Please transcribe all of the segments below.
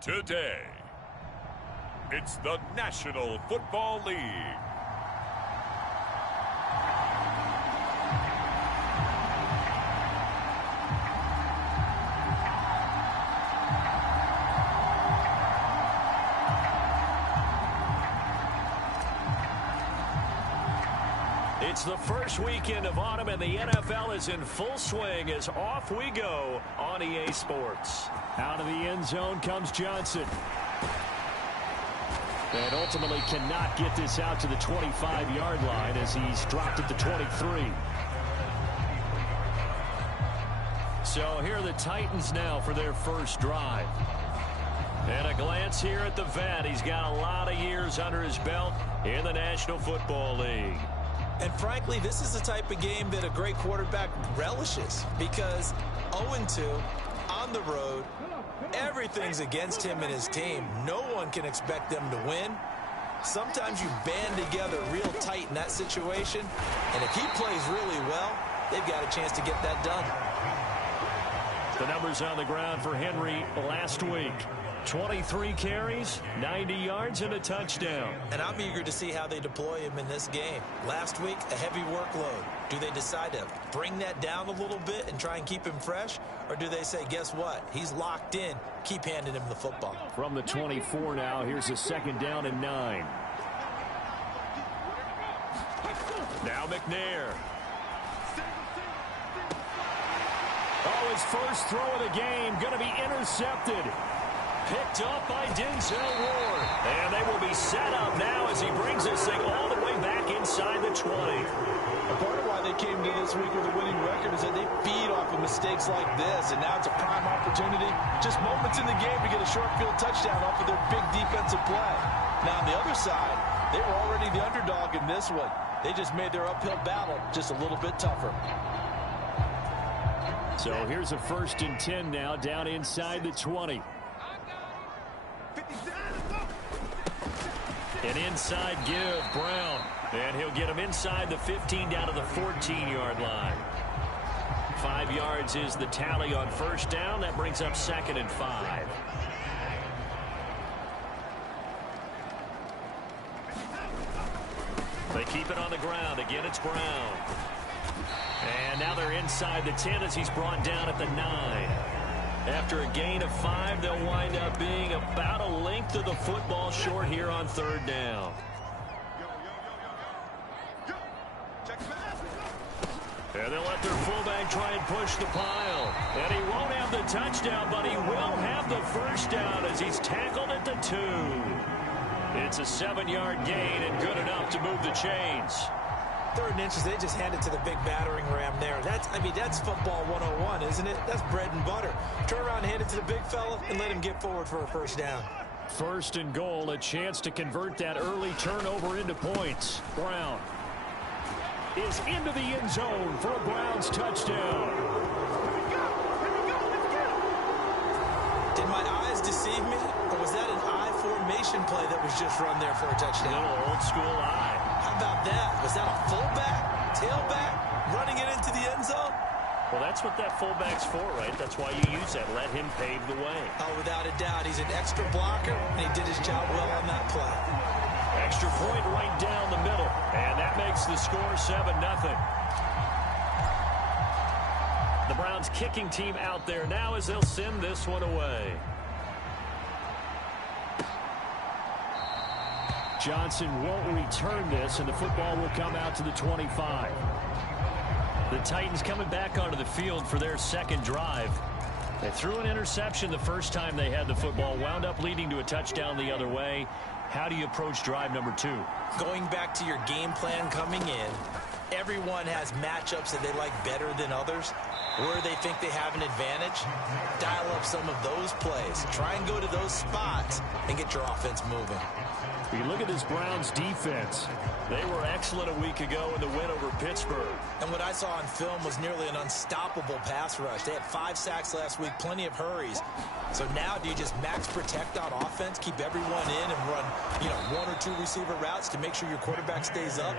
Today, it's the National Football League. It's the first weekend of autumn, and the NFL is in full swing as off we go on EA Sports. Out of the end zone comes Johnson. And ultimately cannot get this out to the 25-yard line as he's dropped at the 23. So here are the Titans now for their first drive. And a glance here at the vet. He's got a lot of years under his belt in the National Football League. And frankly, this is the type of game that a great quarterback relishes because 0-2 on the road, everything's against him and his team. No one can expect them to win. Sometimes you band together real tight in that situation, and if he plays really well, they've got a chance to get that done. The numbers on the ground for Henry last week. 23 carries, 90 yards, and a touchdown. And I'm eager to see how they deploy him in this game. Last week, a heavy workload. Do they decide to bring that down a little bit and try and keep him fresh? Or do they say, guess what? He's locked in. Keep handing him the football. From the 24 now, here's a 2nd down and 9. Now McNair. Oh, his first throw of the game going to be intercepted. Picked up by Denzel Ward. And they will be set up now as he brings this thing all the way back inside the 20. A part of why they came to this week with a winning record is that they feed off of mistakes like this, and now it's a prime opportunity, just moments in the game to get a short field touchdown off of their big defensive play. Now on the other side, they were already the underdog in this one. They just made their uphill battle just a little bit tougher. So here's a 1st and 10 now down inside the 20. An inside give, Brown. And he'll get him inside the 15 down to the 14-yard line. 5 yards is the tally on 1st down. That brings up 2nd and 5. They keep it on the ground. Again, it's Brown. And now they're inside the 10 as he's brought down at the 9. After a gain of 5, they'll wind up being about a length of the football short here on 3rd down. And they'll let their fullback try and push the pile. And he won't have the touchdown, but he will have the 1st down as he's tackled at the 2. It's a 7-yard gain and good enough to move the chains. 3rd and inches, they just hand it to the big battering ram there. That's football 101, isn't it? That's bread and butter. Turn around and hand it to the big fella and let him get forward for a 1st down. 1st and goal, a chance to convert that early turnover into points. Brown is into the end zone for a Browns touchdown. Did my eyes deceive me, or was that an I formation play that was just run there for a touchdown? A little old school eye. How about that? Was that a fullback, tailback, running it into the end zone? Well, that's what that fullback's for, right? That's why you use that. Let him pave the way. Oh, without a doubt. He's an extra blocker, and he did his job well on that play. Extra point right down the middle. And that makes the score 7-0. The Browns kicking team out there now as they'll send this one away. Johnson won't return this, and the football will come out to the 25. The Titans coming back onto the field for their 2nd drive. They threw an interception the first time they had the football, wound up leading to a touchdown the other way. How do you approach drive number 2? Going back to your game plan coming in, everyone has matchups that they like better than others. Where they think they have an advantage, dial up some of those plays. Try and go to those spots and get your offense moving. You look at this Browns defense. They were excellent a week ago in the win over Pittsburgh. And what I saw on film was nearly an unstoppable pass rush. They had 5 sacks last week, plenty of hurries. So now do you just max protect on offense, keep everyone in and run, 1 or 2 receiver routes to make sure your quarterback stays up?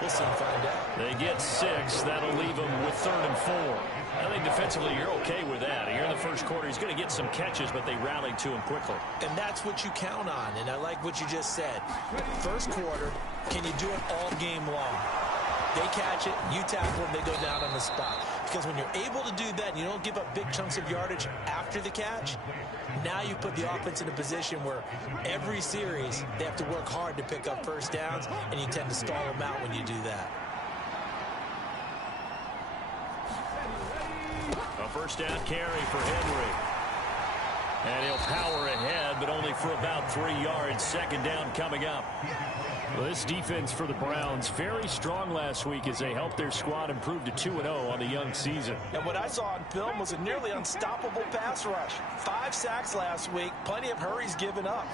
We'll soon find out. They get 6. That'll leave them with 3rd and 4. I think defensively you're okay with that. Here in the first quarter, he's going to get some catches, but they rallied to him quickly. And that's what you count on, and I like what you just said. First quarter, can you do it all game long? They catch it, you tackle them, they go down on the spot. Because when you're able to do that and you don't give up big chunks of yardage after the catch, now you put the offense in a position where every series they have to work hard to pick up first downs, and you tend to stall them out when you do that. A first down carry for Henry. And he'll power ahead, but only for about 3 yards. Second down coming up. Well, this defense for the Browns, very strong last week as they helped their squad improve to 2-0 on the young season. And what I saw on film was a nearly unstoppable pass rush. 5 sacks last week, plenty of hurries given up.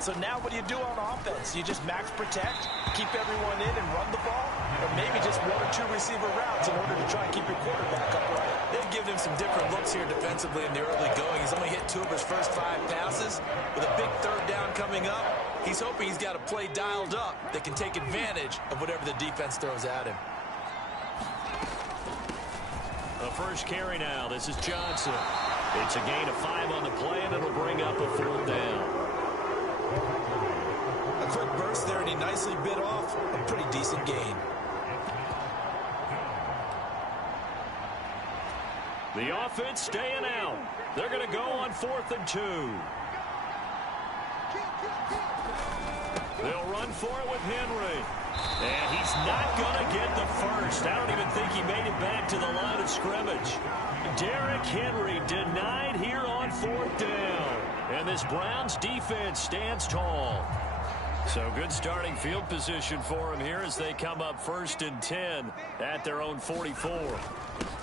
So now what do you do on offense? You just max protect, keep everyone in and run the ball? Or maybe just 1 or 2 receiver routes in order to try and keep your quarterback upright? They've given him some different looks here defensively in the early going. He's only hit 2 of his first 5 passes. With a big third down coming up, he's hoping he's got a play dialed up that can take advantage of whatever the defense throws at him. The first carry now. This is Johnson. It's a gain of 5 on the play, and it'll bring up a 4th down. A quick burst there, and he nicely bit off a pretty decent gain. The offense staying out. They're going to go on 4th and 2. They'll run for it with Henry. And he's not going to get the first. I don't even think he made it back to the line of scrimmage. Derrick Henry denied here on 4th down. And this Browns defense stands tall. So good starting field position for him here as they come up 1st and 10 at their own 44.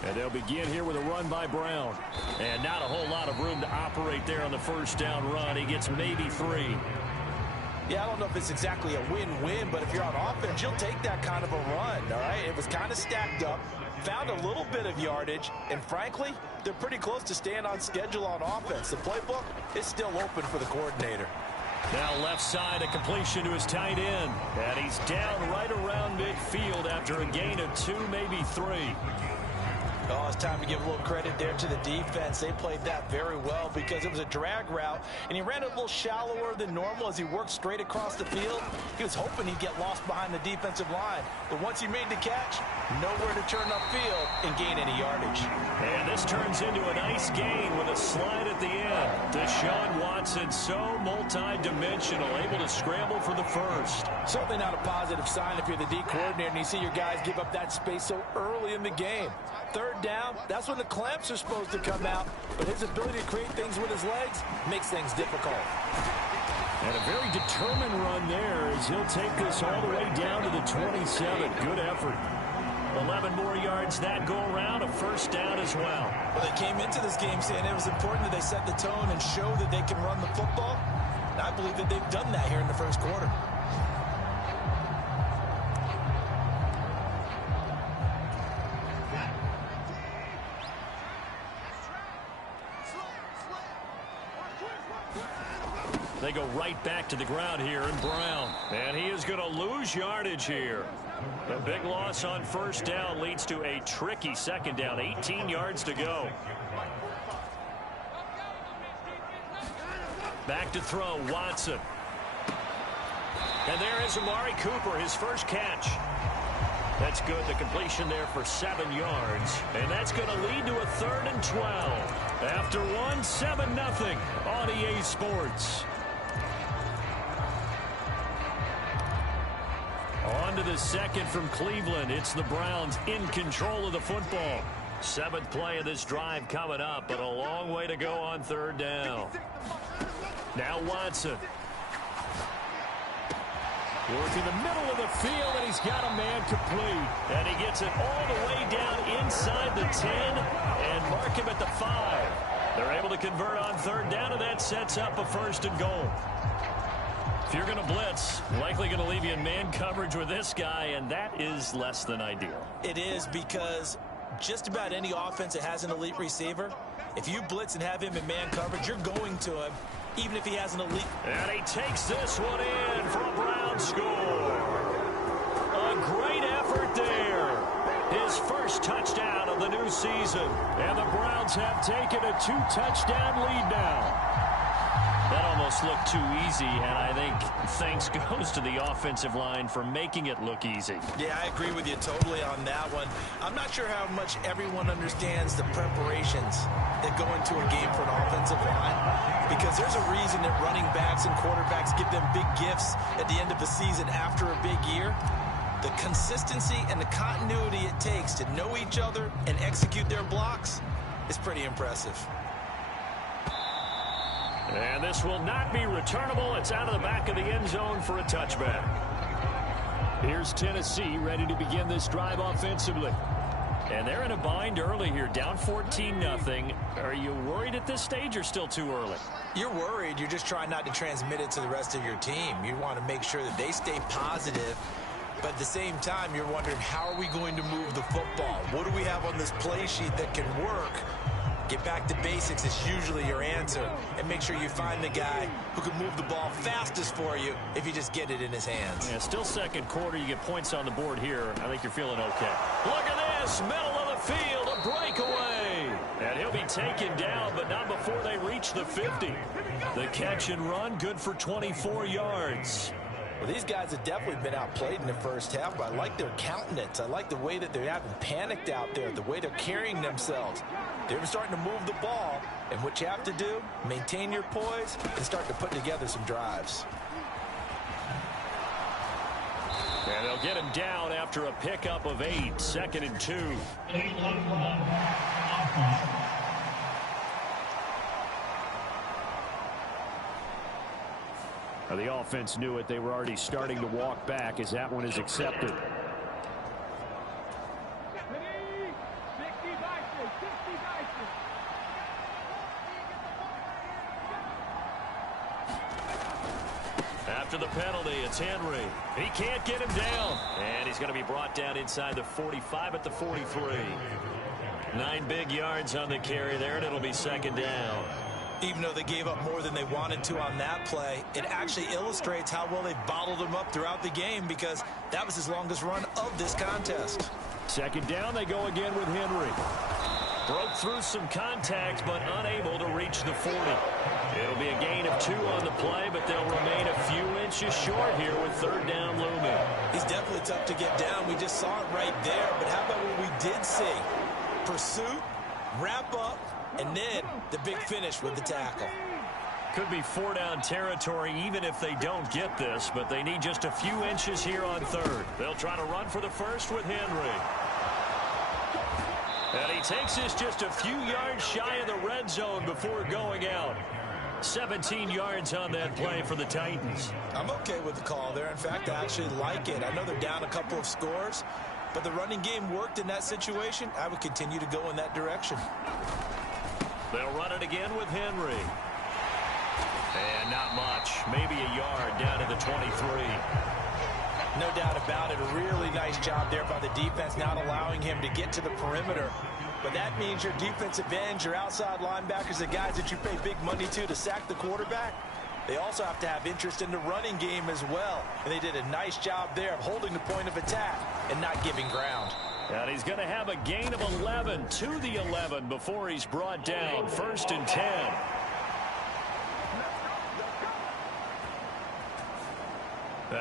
And they'll begin here with a run by Brown. And not a whole lot of room to operate there on the first down run. He gets maybe 3. Yeah, I don't know if it's exactly a win-win, but if you're on offense, you'll take that kind of a run, all right? It was kind of stacked up, found a little bit of yardage, and frankly, they're pretty close to staying on schedule on offense. The playbook is still open for the coordinator. Now left side, a completion to his tight end. And he's down right around midfield after a gain of 2, maybe 3. Oh, it's time to give a little credit there to the defense. They played that very well because it was a drag route, and he ran it a little shallower than normal as he worked straight across the field. He was hoping he'd get lost behind the defensive line, but once he made the catch, nowhere to turn upfield and gain any yardage. And this turns into a nice gain with a slide at the end. Deshaun Watson, so multi-dimensional, able to scramble for the first. Certainly not a positive sign if you're the D coordinator and you see your guys give up that space so early in the game. 3rd down, that's when the clamps are supposed to come out, but his ability to create things with his legs makes things difficult. And a very determined run there as he'll take this all the way down to the 27. Good effort. 11 more yards that go around, a first down as well. Well, they came into this game saying it was important that they set the tone and show that they can run the football. And I believe that they've done that here in the first quarter. They go right back to the ground here in Brown. And he is going to lose yardage here. A big loss on first down leads to a tricky second down. 18 yards to go. Back to throw, Watson. And there is Amari Cooper, his first catch. That's good. The completion there for 7 yards. And that's going to lead to a 3rd and 12. After 7-0 on EA Sports. On to the second from Cleveland. It's the Browns in control of the football. 7th play of this drive coming up, but a long way to go on 3rd down. Now Watson. Working the middle of the field, and he's got a man complete. And he gets it all the way down inside the 10 and mark him at the 5. They're able to convert on 3rd down, and that sets up a 1st and goal. If you're going to blitz, likely going to leave you in man coverage with this guy, and that is less than ideal. It is, because just about any offense that has an elite receiver, if you blitz and have him in man coverage, you're going to him, even if he has an elite. And he takes this one in for a Brown score. A great effort there. His first touchdown of the new season. And the Browns have taken a 2-touchdown lead now. That almost looked too easy, and I think thanks goes to the offensive line for making it look easy. Yeah, I agree with you totally on that one. I'm not sure how much everyone understands the preparations that go into a game for an offensive line, because there's a reason that running backs and quarterbacks give them big gifts at the end of the season after a big year. The consistency and the continuity it takes to know each other and execute their blocks is pretty impressive. And this will not be returnable. It's out of the back of the end zone for a touchback. Here's Tennessee ready to begin this drive offensively. And they're in a bind early here, down 14-0. Are you worried at this stage or still too early? You're worried. You're just trying not to transmit it to the rest of your team. You want to make sure that they stay positive. But at the same time, you're wondering, how are we going to move the football? What do we have on this play sheet that can work? Get back to basics is usually your answer. And make sure you find the guy who can move the ball fastest for you if you just get it in his hands. Yeah, still second quarter. You get points on the board here. I think you're feeling okay. Look at this. Middle of the field. A breakaway. And he'll be taken down, but not before they reach the 50. The catch and run, good for 24 yards. Well, these guys have definitely been outplayed in the first half, but I like their countenance. I like the way that they haven't panicked out there, the way they're carrying themselves. They're starting to move the ball, and what you have to do, maintain your poise and start to put together some drives. And they'll get him down after a pickup of 8, 2nd and 2. Now the offense knew it. They were already starting to walk back as that one is accepted. After the penalty, it's Henry. He can't get him down. And he's going to be brought down inside the 45 at the 43. 9 big yards on the carry there, and it'll be 2nd down. Even though they gave up more than they wanted to on that play, it actually illustrates how well they bottled him up throughout the game, because that was his longest run of this contest. 2nd down, they go again with Henry. Broke through some contact, but unable to reach the 40. It'll be a gain of 2 on the play, but they'll remain a few inches short here with 3rd down looming. He's definitely tough to get down. We just saw it right there, but how about what we did see? Pursuit, wrap up, and then the big finish with the tackle. Could be 4-down territory even if they don't get this, but they need just a few inches here on 3rd. They'll try to run for the first with Henry. And he takes this just a few yards shy of the red zone before going out. 17 yards on that play for the Titans. I'm okay with the call there. In fact, I actually like it. I know they're down a couple of scores, but the running game worked in that situation. I would continue to go in that direction. They'll run it again with Henry. And not much. Maybe a yard down to the 23. No doubt about it. A really nice job there by the defense, not allowing him to get to the perimeter. But that means your defensive ends, your outside linebackers, the guys that you pay big money to sack the quarterback, they also have to have interest in the running game as well. And they did a nice job there of holding the point of attack and not giving ground. And he's going to have a gain of 11 to the 11 before he's brought down. 1st and 10.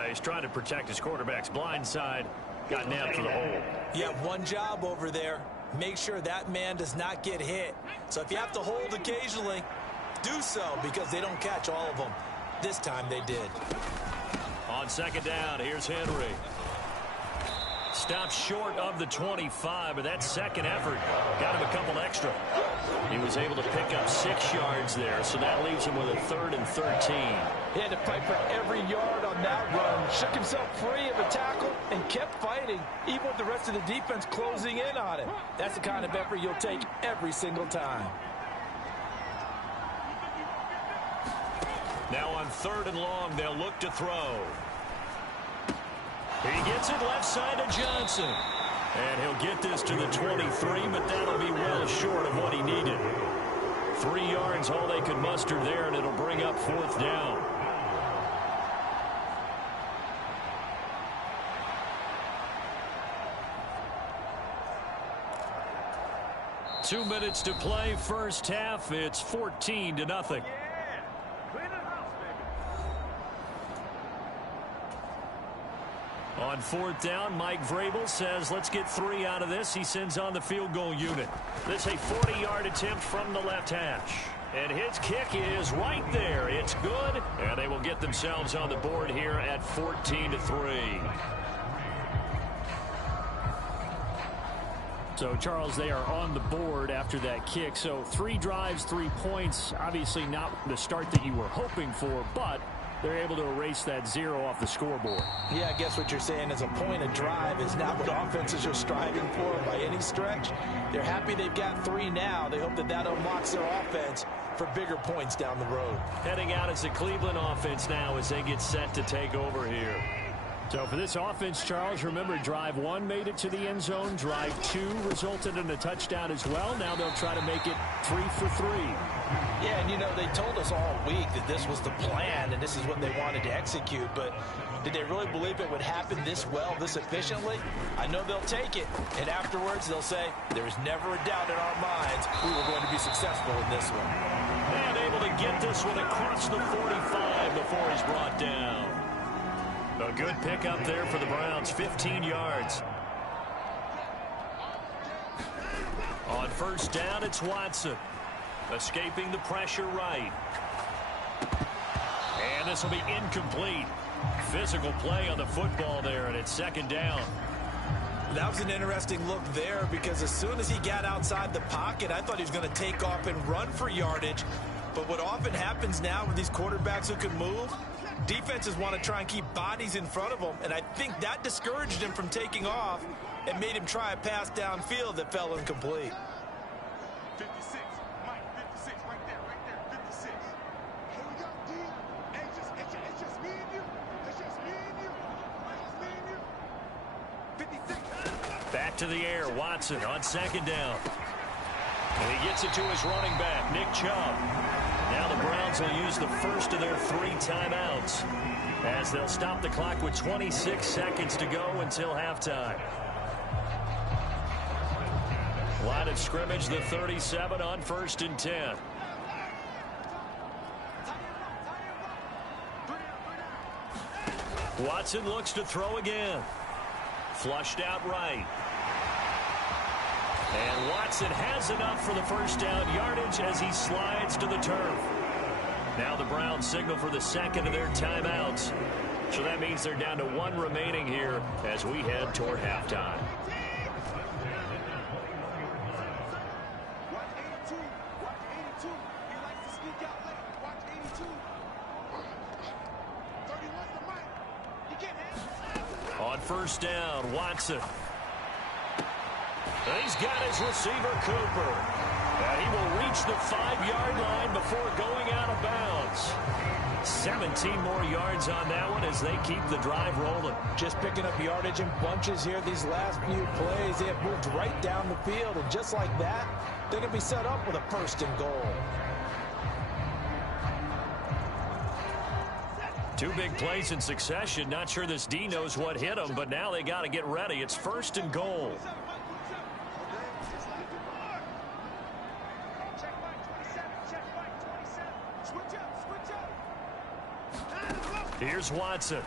He's trying to protect his quarterback's blind side. Got nabbed for the hole. You have one job over there. Make sure that man does not get hit. So if you have to hold occasionally, do so, because they don't catch all of them. This time they did. On 2nd down, here's Henry. Stopped short of the 25, but that second effort got him a couple extra. He was able to pick up 6 yards there, so that leaves him with a 3rd and 13. He had to fight for every yard on that run. Shook himself free of a tackle and kept fighting, even with the rest of the defense closing in on him. That's the kind of effort you'll take every single time. Now on 3rd and long, they'll look to throw. He gets it left side to Johnson. And he'll get this to the 23, but that'll be well short of what he needed. 3 yards, all they could muster there, and it'll bring up 4th down. 2 minutes to play, first half. It's 14-0. On fourth down, Mike Vrabel says, let's get 3 out of this. He sends on the field goal unit. This is a 40-yard attempt from the left hash. And his kick is right there. It's good, and they will get themselves on the board here at 14-3. So, Charles, they are on the board after that kick. So 3 drives, 3 points. Obviously not the start that you were hoping for, but they're able to erase that 0 off the scoreboard. Yeah, I guess what you're saying is a point of drive is not what offenses are striving for by any stretch. They're happy they've got 3 now. They hope that that unlocks their offense for bigger points down the road. Heading out as the Cleveland offense now as they get set to take over here. So for this offense, Charles, remember, drive 1 made it to the end zone. Drive 2 resulted in a touchdown as well. Now they'll try to make it 3 for 3. Yeah, and you know, they told us all week that this was the plan and this is what they wanted to execute, but did they really believe it would happen this well, this efficiently? I know they'll take it, and afterwards they'll say, there was never a doubt in our minds we were going to be successful in this one. And able to get this one across the 45 before he's brought down. A good pickup there for the Browns, 15 yards. On first down, it's Watson. Escaping the pressure right. And this will be incomplete. Physical play on the football there, and it's second down. That was an interesting look there because as soon as he got outside the pocket, I thought he was going to take off and run for yardage. But what often happens now with these quarterbacks who can move, defenses want to try and keep bodies in front of them, and I think that discouraged him from taking off and made him try a pass downfield that fell incomplete. 56, Mike, 56, right there, 56. Here we go, D. Hey, it's just me and you. It's just me and you. It's me and you. 56. Back to the air, Watson on second down. And he gets it to his running back, Nick Chubb. Now the Browns will use the first of their 3 timeouts as they'll stop the clock with 26 seconds to go until halftime. Line of scrimmage, the 37 on 1st and 10. Watson looks to throw again. Flushed out right. And Watson has enough for the first down yardage as he slides to the turf. Now the Browns signal for the second of their timeouts. So that means they're down to 1 remaining here as we head toward halftime. Watch 82. Watch 82. He likes to sneak out late. Watch 82. 31's the mic. You get it. On first down, Watson. He's got his receiver, Cooper. And he will reach the 5-yard line before going out of bounds. 17 more yards on that one as they keep the drive rolling. Just picking up yardage in bunches here these last few plays. They have moved right down the field, and just like that, they're going to be set up with a 1st and goal. 2 big plays in succession. Not sure this D knows what hit him, but now they got to get ready. It's 1st and goal. Here's Watson.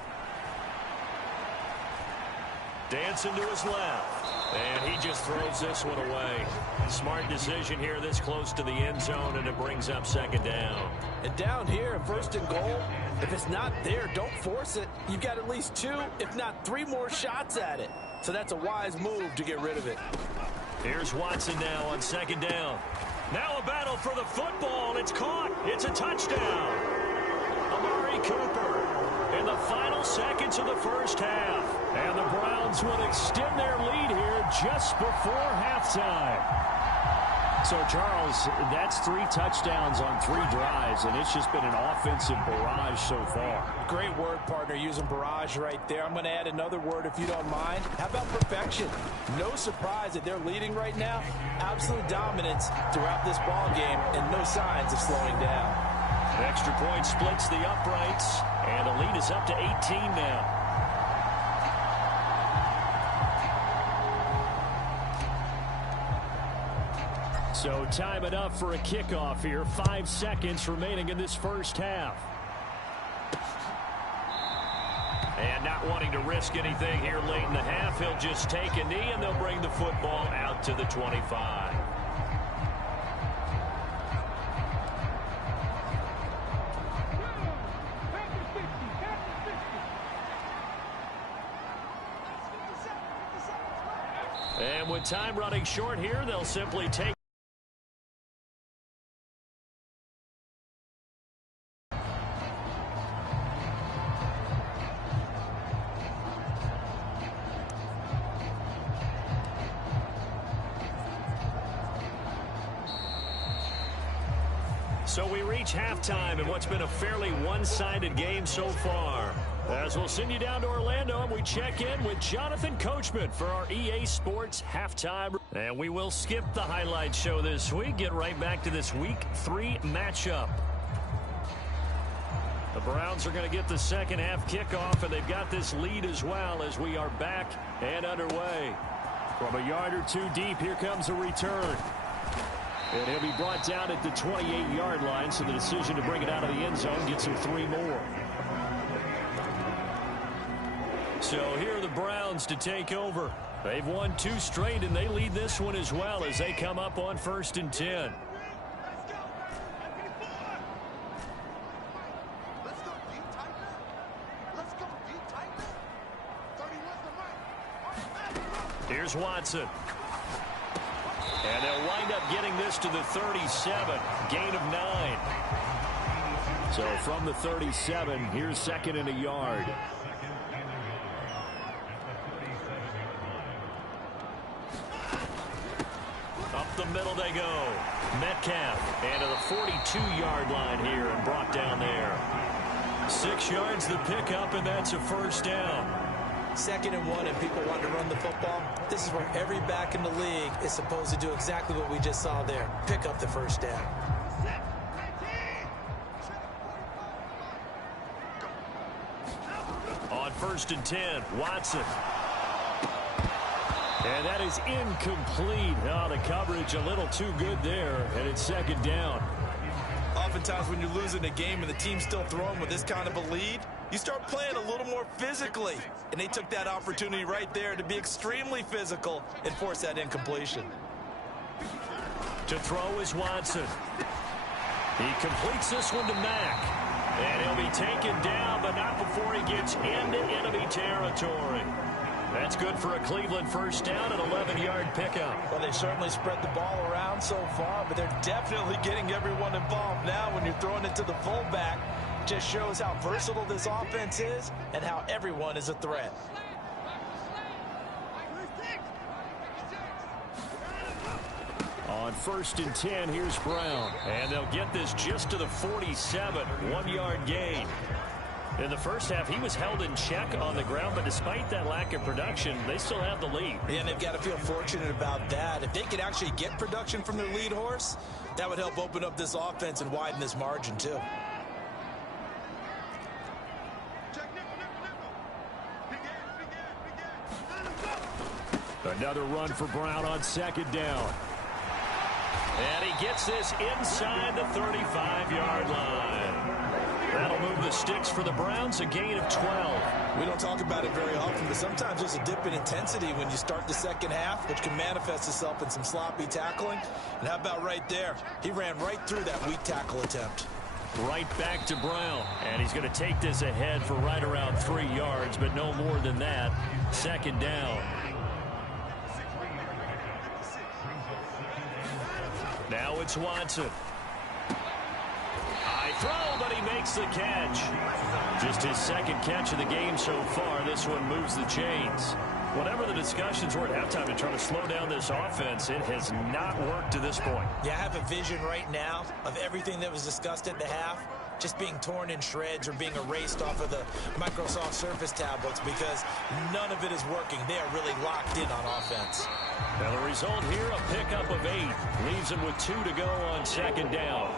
Dancing to his left. And he just throws this one away. Smart decision here this close to the end zone, and it brings up second down. And down here, 1st and goal, if it's not there, don't force it. You've got at least 2, if not 3 more shots at it. So that's a wise move to get rid of it. Here's Watson now on second down. Now a battle for the football. It's caught. It's a touchdown. Amari Cooper in the final seconds of the first half. And the Browns will extend their lead here just before halftime. So, Charles, that's 3 touchdowns on 3 drives, and it's just been an offensive barrage so far. Great word, partner, using barrage right there. I'm going to add another word if you don't mind. How about perfection? No surprise that they're leading right now. Absolute dominance throughout this ball game and no signs of slowing down. Extra point splits the uprights, and the lead is up to 18 now. So time enough for a kickoff here. 5 seconds remaining in this first half. And not wanting to risk anything here late in the half, he'll just take a knee, and they'll bring the football out to the 25. And with time running short here, they'll simply take. So we reach halftime in what's been a fairly one-sided game so far. As we'll send you down to Orlando, and we check in with Jonathan Coachman for our EA Sports Halftime. And we will skip the highlight show this week, get right back to this Week 3 matchup. The Browns are going to get the second half kickoff, and they've got this lead as well as we are back and underway. From a yard or two deep, here comes a return. And he'll be brought down at the 28-yard line, so the decision to bring it out of the end zone gets him 3 more. So here are the Browns to take over. They've won 2 straight, and they lead this one as well as they come up on 1st and 10. Here's Watson. And they'll wind up getting this to the 37, gain of 9. So from the 37, here's 2nd and a yard. Up the middle they go. Metcalf, and to the 42-yard line here and brought down there. 6 yards the pickup, and that's a first down. 2nd and 1, and people want to run the football. This is where every back in the league is supposed to do exactly what we just saw there. Pick up the first down. On 1st and 10, Watson. And that is incomplete. Oh, the coverage a little too good there, and it's 2nd down. Oftentimes when you're losing a game and the team's still throwing with this kind of a lead, you start playing a little more physically. And they took that opportunity right there to be extremely physical and force that incompletion. To throw is Watson. He completes this one to Mack. And he'll be taken down, but not before he gets into enemy territory. That's good for a Cleveland first down, an 11-yard pickup. Well, they certainly spread the ball around so far, but they're definitely getting everyone involved now when you're throwing it to the fullback. Just shows how versatile this offense is and how everyone is a threat. On 1st and 10, here's Brown. And they'll get this just to the 47, 1-yard gain. In the first half, he was held in check on the ground, but despite that lack of production, they still have the lead. Yeah, and they've got to feel fortunate about that. If they could actually get production from their lead horse, that would help open up this offense and widen this margin, too. Another run for Brown on 2nd down. And he gets this inside the 35-yard line. That'll move the sticks for the Browns, a gain of 12. We don't talk about it very often, but sometimes there's a dip in intensity when you start the second half, which can manifest itself in some sloppy tackling. And how about right there? He ran right through that weak tackle attempt. Right back to Brown. And he's going to take this ahead for right around 3 yards, but no more than that. 2nd down. Now it's Watson. High throw, but he makes the catch. Just his 2nd catch of the game so far. This one moves the chains. Whatever the discussions were at halftime to try to slow down this offense, it has not worked to this point. Yeah, I have a vision right now of everything that was discussed at the half just being torn in shreds or being erased off of the Microsoft Surface tablets because none of it is working. They are really locked in on offense. Now the result here, a pickup of 8. Leaves him with 2 to go on 2nd down.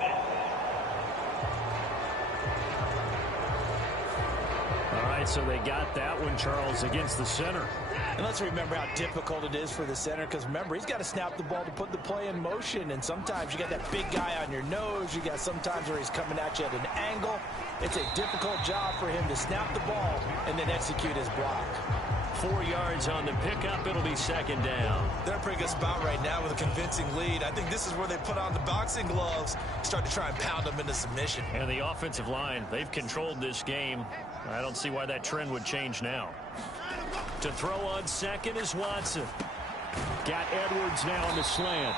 All right, right, so they got that one, Charles, against the center. And let's remember how difficult it is for the center, because remember, he's got to snap the ball to put the play in motion, and sometimes you got that big guy on your nose. You got sometimes where he's coming at you at an angle. It's a difficult job for him to snap the ball and then execute his block. 4 yards on the pickup. It'll be second down. They're in a pretty good spot right now with a convincing lead. I think this is where they put on the boxing gloves, start to try and pound them into submission. And the offensive line, they've controlled this game. I don't see why that trend would change now. To throw on second is Watson. Got Edwards now on the slant.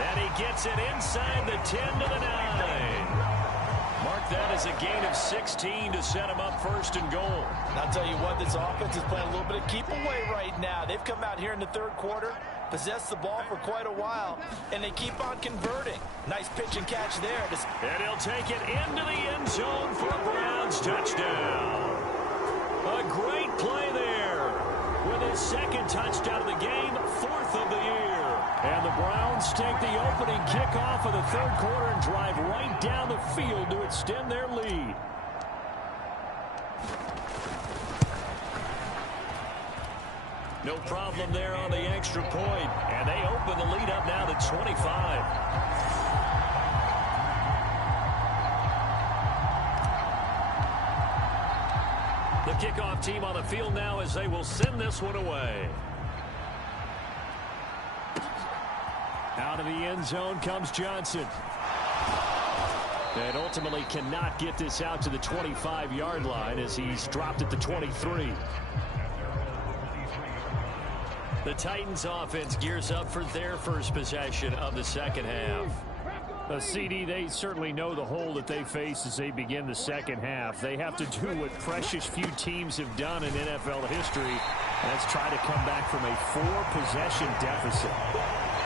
And he gets it inside the 10 to the 9. Mark that as a gain of 16 to set him up first and goal. And I'll tell you what, this offense is playing a little bit of keep away right now. They've come out here in the third quarter, possessed the ball for quite a while, and they keep on converting. Nice pitch and catch there. And he'll take it into the end zone for a Browns touchdown. A great play there with his second touchdown of the game, fourth of the year. And the Browns take the opening kickoff of the third quarter and drive right down the field to extend their lead. No problem there on the extra point. And they open the lead up now to 25. The kickoff team on the field now as they will send this one away. Out of the end zone comes Johnson. And ultimately cannot get this out to the 25-yard line as he's dropped at the 23. The Titans offense gears up for their first possession of the second half. CD, they certainly know the hole that they face as they begin the second half. They have to do what precious few teams have done in NFL history, and that's try to come back from a 4-possession deficit.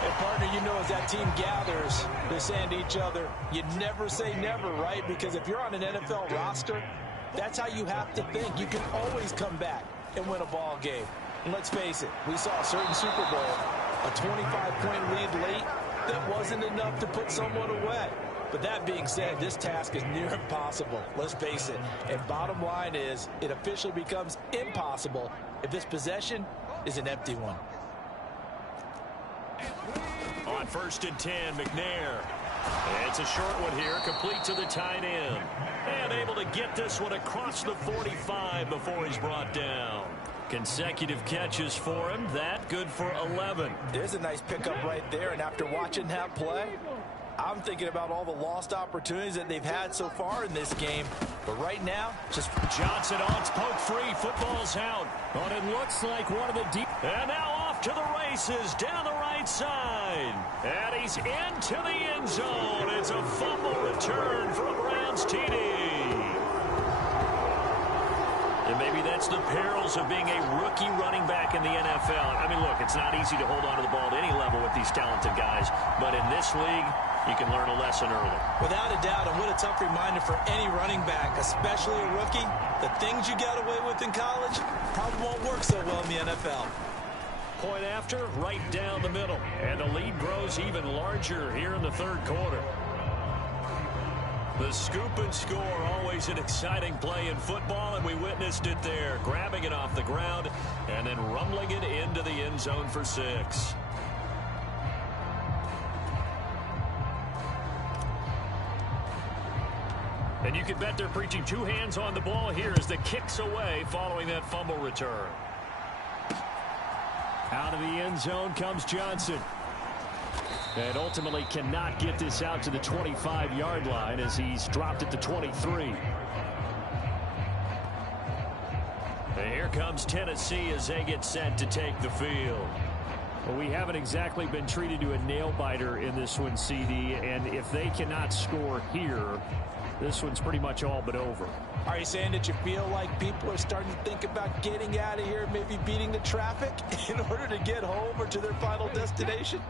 And partner, you know, as that team gathers, they're saying to each other, you never say never, right? Because if you're on an NFL roster, that's how you have to think. You can always come back and win a ball game. And let's face it, we saw a certain Super Bowl, a 25-point lead late, that wasn't enough to put someone away. But that being said, this task is near impossible. Let's face it. And bottom line is, it officially becomes impossible if this possession is an empty one. On 1st and 10, McNair. It's a short one here, complete to the tight end. And able to get this one across the 45 before he's brought down. Consecutive catches for him. That good for 11. There's a nice pickup right there, and after watching that play, I'm thinking about all the lost opportunities that they've had so far in this game. But right now, just Johnson on poke free. Football's out. But it looks like one of the deep. And now off to the races down the right side. And he's into the end zone. It's a fumble return for a Browns TD. And maybe that's the perils of being a rookie running back in the NFL. I mean, look, it's not easy to hold on to the ball at any level with these talented guys. But in this league, you can learn a lesson early. Without a doubt, and what a tough reminder for any running back, especially a rookie. The things you got away with in college probably won't work so well in the NFL. Point after, right down the middle. And the lead grows even larger here in the third quarter. The scoop and score, always an exciting play in football, and we witnessed it there. Grabbing it off the ground and then rumbling it into the end zone for 6. And you can bet they're preaching 2 hands on the ball here as the kick's away following that fumble return. Out of the end zone comes Johnson. And ultimately cannot get this out to the 25-yard line as he's dropped at the 23. And here comes Tennessee as they get set to take the field. Well, we haven't exactly been treated to a nail-biter in this one, CD. And if they cannot score here, this one's pretty much all but over. Are you saying that you feel like people are starting to think about getting out of here, maybe beating the traffic in order to get home or to their final destination?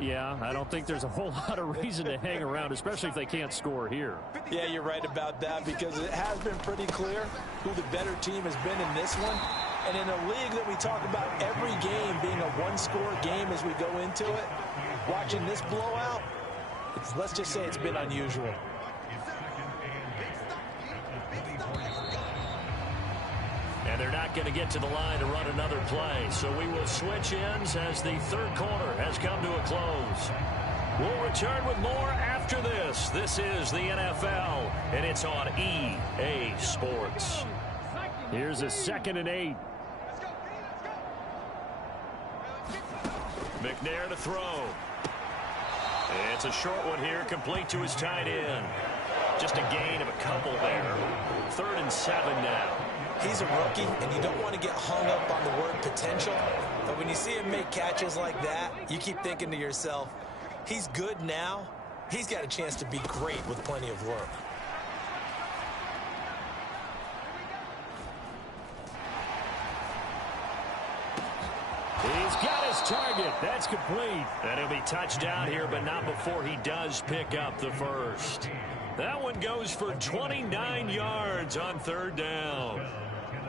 Yeah, I don't think there's a whole lot of reason to hang around, especially if they can't score here. Yeah, you're right about that, because it has been pretty clear who the better team has been in this one. And in a league that we talk about every game being a one-score game as we go into it, watching this blowout, let's just say it's been unusual. And they're not going to get to the line to run another play. So we will switch ends as the third quarter has come to a close. We'll return with more after this. This is the NFL, and it's on EA Sports. Here's a 2nd and 8. McNair to throw. It's a short one here, complete to his tight end. Just a gain of a couple there. 3rd and 7 now. He's a rookie, and you don't want to get hung up on the word potential. But when you see him make catches like that, you keep thinking to yourself, he's good now. He's got a chance to be great with plenty of work. He's got his target. That's complete. And he'll be touchdown here, but not before he does pick up the first. That one goes for 29 yards on 3rd down.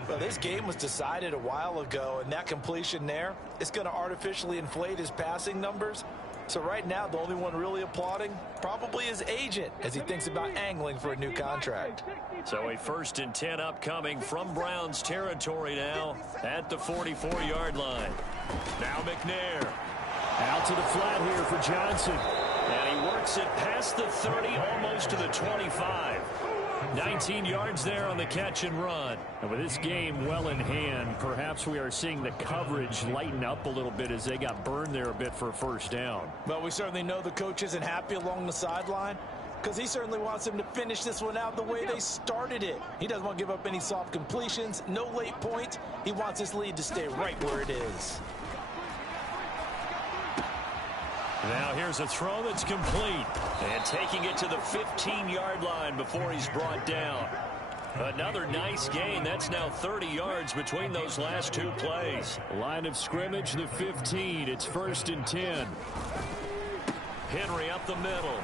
Well, this game was decided a while ago, and that completion there is going to artificially inflate his passing numbers. So right now, the only one really applauding probably his agent as he thinks about angling for a new contract. So a 1st and 10 upcoming from Browns territory now at the 44-yard line. Now McNair. Out to the flat here for Johnson. And he works it past the 30, almost to the 25. 19 yards there on the catch and run. And with this game well in hand, perhaps we are seeing the coverage lighten up a little bit as they got burned there a bit for a 1st down. Well, we certainly know the coach isn't happy along the sideline because he certainly wants them to finish this one out the way they started it. He doesn't want to give up any soft completions, no late points. He wants his lead to stay right where it is. Now here's a throw that's complete. And taking it to the 15-yard line before he's brought down. Another nice gain. That's now 30 yards between those last 2 plays. Line of scrimmage, the 15. It's 1st and 10. Henry up the middle.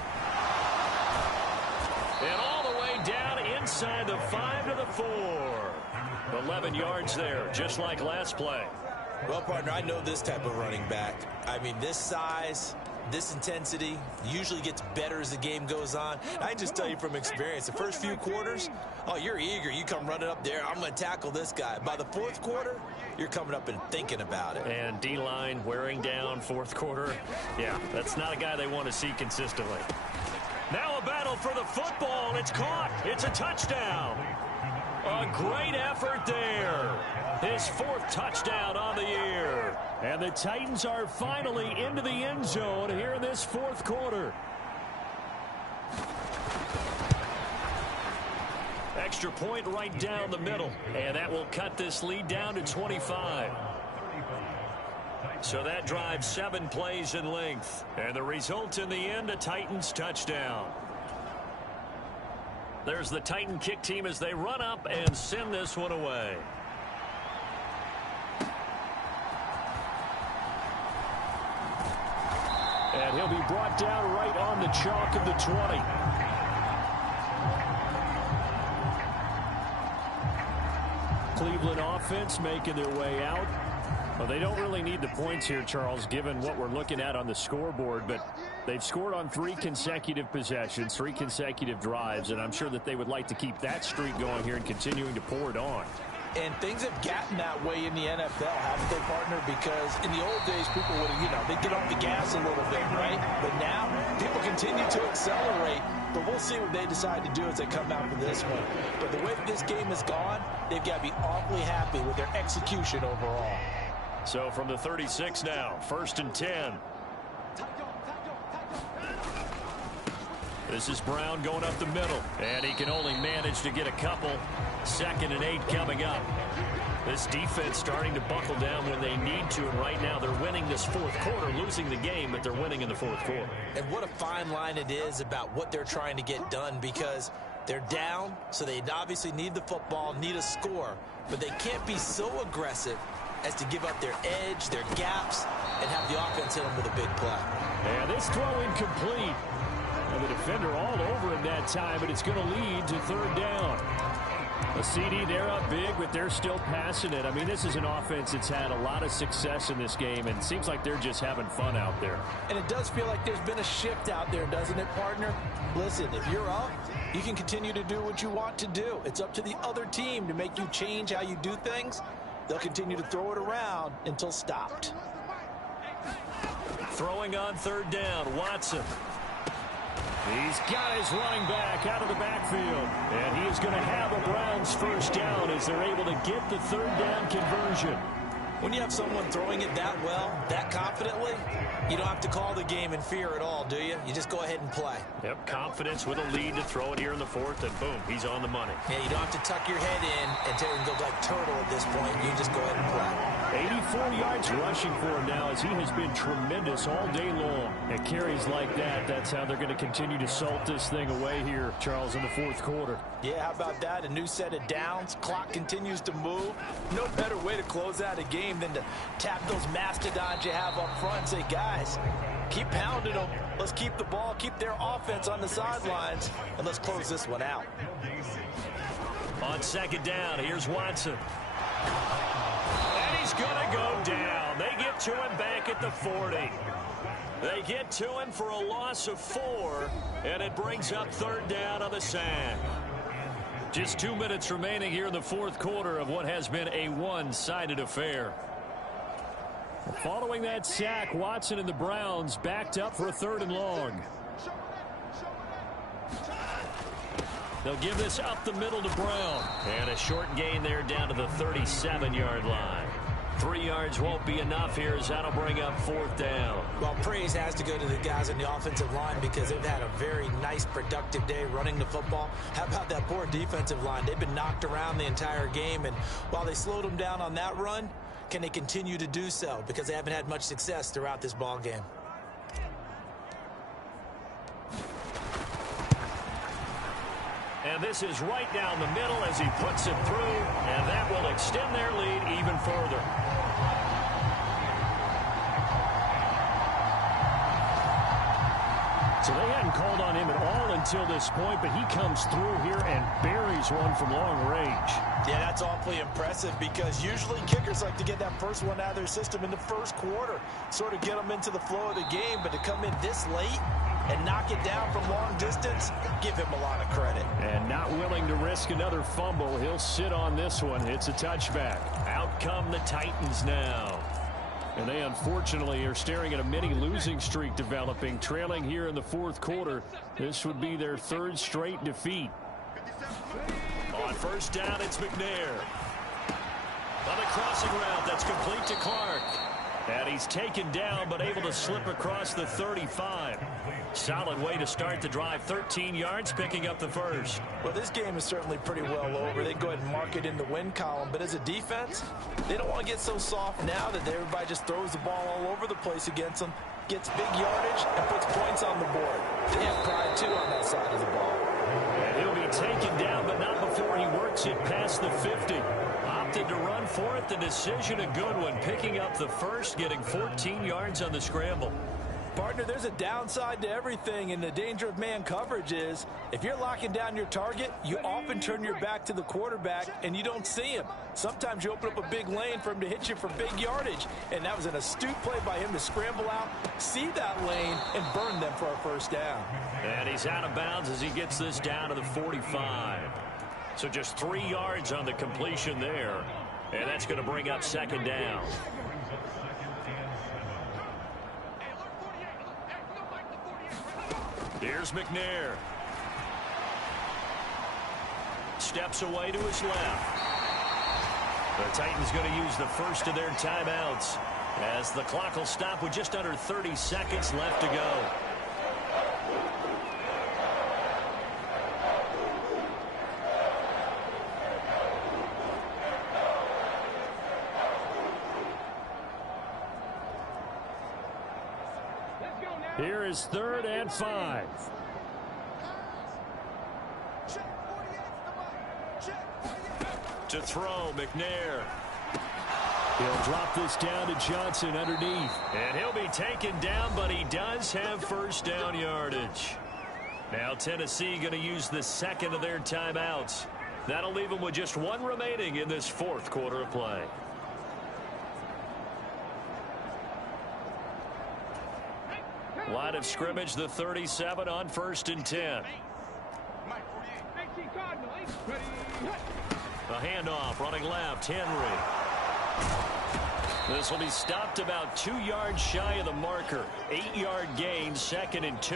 And all the way down inside the 5 to the 4. 11 yards there, just like last play. Well, partner, I know this type of running back. I mean, this size, this intensity usually gets better as the game goes on. I just tell you from experience, the first few quarters, oh, you're eager. You come running up there, I'm going to tackle this guy. By the 4th quarter, you're coming up and thinking about it. And D-line wearing down 4th quarter. Yeah, that's not a guy they want to see consistently. Now a battle for the football. It's caught. It's a touchdown. A great effort there. His 4th touchdown on the year. And the Titans are finally into the end zone here in this 4th quarter. Extra point right down the middle. And that will cut this lead down to 25. So that drives 7 plays in length. And the result in the end, a Titans touchdown. There's the Titan kick team as they run up and send this one away. And he'll be brought down right on the chalk of the 20. Cleveland offense making their way out. Well, they don't really need the points here, Charles, given what we're looking at on the scoreboard, but they've scored on 3 consecutive possessions, 3 consecutive drives, and I'm sure that they would like to keep that streak going here and continuing to pour it on. And things have gotten that way in the NFL, haven't they, partner? Because in the old days, people would, they'd get off the gas a little bit, right? But now, people continue to accelerate. But we'll see what they decide to do as they come out for this one. But the way that this game has gone, they've got to be awfully happy with their execution overall. So from the 36 now, 1st and 10. This is Brown going up the middle, and he can only manage to get a couple. 2nd and 8 coming up. This defense starting to buckle down when they need to, and right now they're winning this 4th quarter, losing the game, but they're winning in the 4th quarter. And what a fine line it is about what they're trying to get done, because they're down, so they obviously need the football, need a score, but they can't be so aggressive as to give up their edge, their gaps, and have the offense hit them with a big play. And this throw incomplete. And the defender all over him that time, but it's going to lead to 3rd down. A CD, they're up big, but they're still passing it. I mean, this is an offense that's had a lot of success in this game, and it seems like they're just having fun out there. And it does feel like there's been a shift out there, doesn't it, partner? Listen, if you're up, you can continue to do what you want to do. It's up to the other team to make you change how you do things. They'll continue to throw it around until stopped. Throwing on third down, Watson. He's got his running back out of the backfield. And he is going to have a Browns first down as they're able to get the third down conversion. When you have someone throwing it that well, that confidently, you don't have to call the game in fear at all, do you? You just go ahead and play. Yep, confidence with a lead to throw it here in the fourth, and boom, he's on the money. Yeah, you don't have to tuck your head in and go like turtle at this point. You just go ahead and play. 84 yards rushing for him now as he has been tremendous all day long. And carries like that, that's how they're going to continue to salt this thing away here, Charles, in the fourth quarter. Yeah, how about that? A new set of downs. Clock continues to move. No better way to close out a game than to tap those mastodons you have up front and say, guys, keep pounding them. Let's keep the ball, keep their offense on the sidelines, and let's close this one out. On second down, here's Watson. And he's going to go down. They get to him back at the 40. They get to him for a loss of 4, and it brings up third down on the sack. Just 2 minutes remaining here in the fourth quarter of what has been a one-sided affair. Following that sack, Watson and the Browns backed up for a third and long. They'll give this up the middle to Brown. And a short gain there down to the 37-yard line. 3 yards won't be enough here as that'll bring up fourth down. Well, praise has to go to the guys on the offensive line because they've had a very nice, productive day running the football. How about that poor defensive line? They've been knocked around the entire game, and while they slowed them down on that run, can they continue to do so? Because they haven't had much success throughout this ball game. And this is right down the middle as he puts it through, and that will extend their lead even further. So they hadn't called on him at all until this point, but he comes through here and buries one from long range. Yeah, that's awfully impressive because usually kickers like to get that first one out of their system in the first quarter, sort of get them into the flow of the game, but to come in this late and knock it down from long distance, give him a lot of credit. And not willing to risk another fumble. He'll sit on this one. It's a touchback. Out come the Titans now. And they unfortunately are staring at a mini losing streak developing, trailing here in the fourth quarter. This would be their third straight defeat. On first down, it's McNair. On the crossing route, that's complete to Clark. And he's taken down, but able to slip across the 35. Solid way to start the drive. 13 yards, picking up the first. Well, this game is certainly pretty well over. They can go ahead and mark it in the win column. But as a defense, they don't want to get so soft now that everybody just throws the ball all over the place against them, gets big yardage, and puts points on the board. They have pride, too, on that side of the ball. And he'll be taken down, but not before he works it past the 50. Opted to run for it. The decision a good one. Picking up the first, getting 14 yards on the scramble. Partner, there's a downside to everything, and the danger of man coverage is if you're locking down your target, you often turn your back to the quarterback and you don't see him. Sometimes you open up a big lane for him to hit you for big yardage, and that was an astute play by him to scramble out, see that lane, and burn them for a first down. And he's out of bounds as he gets this down to the 45. So just 3 yards on the completion there, and that's going to bring up second down. Here's McNair. Steps away to his left. The Titans going to use the first of their timeouts as the clock will stop with just under 30 seconds left to go. Here is 3rd and 5. To throw, McNair. He'll drop this down to Johnson underneath. And he'll be taken down, but he does have first down yardage. Now Tennessee going to use the second of their timeouts. That'll leave them with just one remaining in this fourth quarter of play. Line of scrimmage, the 37 on 1st and 10. A handoff, running left, Henry. This will be stopped about 2 yards shy of the marker. 8-yard gain, 2nd and 2.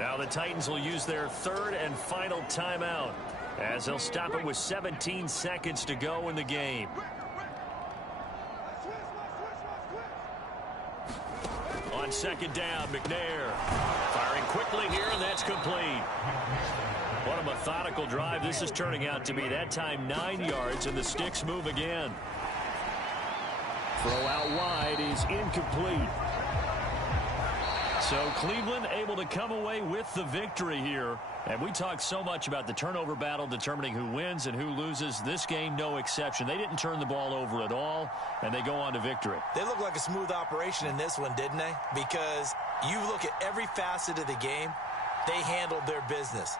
Now the Titans will use their third and final timeout as they'll stop it with 17 seconds to go in the game. On 2nd down, McNair firing quickly here, and that's complete. What a methodical drive this is turning out to be. That time 9 yards, and the sticks move again. Throw out wide is incomplete. So Cleveland able to come away with the victory here. And we talk so much about the turnover battle determining who wins and who loses. This game, no exception. They didn't turn the ball over at all, and they go on to victory. They look like a smooth operation in this one, didn't they? Because you look at every facet of the game, they handled their business.